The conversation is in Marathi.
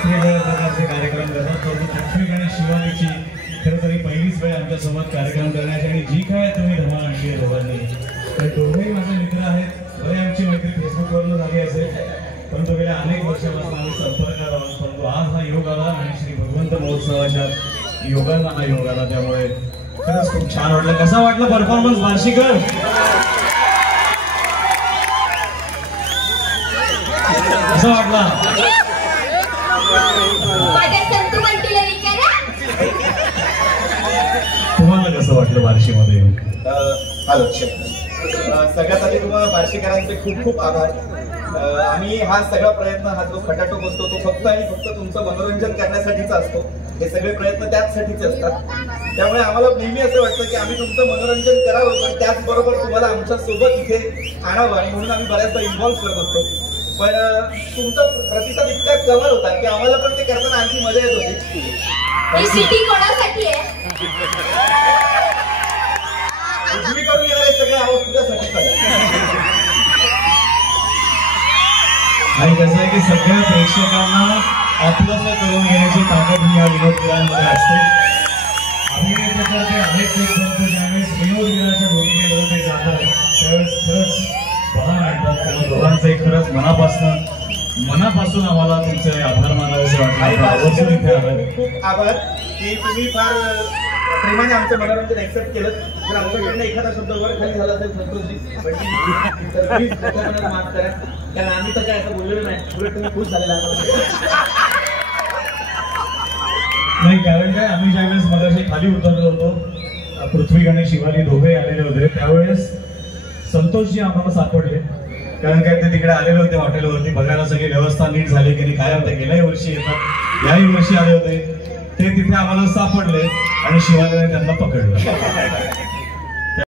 बरेच वेगवेगळ्या प्रकारचे कार्यक्रम करतात, परंतु पृथ्वी आणि शिवानीची खरं तरी पहिलीच वेळ आमच्यासोबत कार्यक्रम करण्याची आणि जी काय तुम्ही धमाल आणली आहे दोघांनी, तर दोघेही माझे मित्र आहेत. बरे आमची मैत्री फेसबुकवरून झाली असेल, परंतु गेल्या अनेक वर्षापासून आम्ही संपर्कात आहोत. परंतु आज हा योग आला आणि श्री भगवंत महोत्सवाच्या योगाला हा योग आला, त्यामुळे खरंच खूप छान वाटलं. कसा वाटला परफॉर्मन्स बार्शीकर? कसा वाटला? तुम्हाला कसं वाटलं बार्शीमध्ये येऊन? सगळ्यात आधी तुम्हाला बार्शीकरांचे खूप खूप आभार. आम्ही हा सगळा प्रयत्न, हा जो खटाटोप असतो तो फक्त आणि फक्त तुमचं मनोरंजन करण्यासाठीचा असतो. हे सगळे प्रयत्न त्याचसाठीचे असतात. त्यामुळे आम्हाला नेहमी असं वाटतं की आम्ही तुमचं मनोरंजन करावं, पण त्याचबरोबर तुम्हाला आमच्या सोबत इथे आणावं, आणि म्हणून आम्ही बऱ्याचदा इन्व्हॉल्व्ह करत असतो. पण तुमचा प्रतिसाद इतका कमाल होता की आम्हाला पण ते करताना आणखी मजा येत होती. उजवीकडून येणारे सगळे आवाज तुझ्यासाठी. आणि कसं आहे की सगळ्या प्रेक्षकांना आपलंसं करून घेण्याची ताकद ही या विनोदवीरांमध्ये असते. अभिनय प्रकारचे आहेत ते, परंतु ज्यावेळेस विनोदवीराच्या भूमिकेवर ते जातात त्यावेळेस खरंच बहार आणतात. कारण दोघांचे खरंच मनापासून आम्हाला तुमचे आभार मानावेसे वाटले. इथे आलं खूप आभार की तुम्ही फार प्रेमाने आमचं मनोरंजन एक्सेप्ट केलं. जर आमच्याकडनं एखादा शब्द वर खाली झाला असेल संतोषजी, पण माफ करा, कारण आम्ही तर काय असं बोललेलं नाही. उलट तुम्ही खुश झालेला नाही. कारण काय, आम्ही ज्यावेळेस मगाशी खाली उतरलो होतो, पृथ्वी आणि शिवानी दोघे आलेले होते, त्यावेळेस संतोषजी आम्हाला सापडले. कारण काय, ते तिकडे आलेले होते हॉटेलवरती बघायला सगळी व्यवस्था नीट झाली की नाही, काय होतं. गेल्याही वर्षी येतात, याही वर्षी आले होते ते, तिथे आम्हाला सापडले आणि शिवानीने त्यांना पकडलं.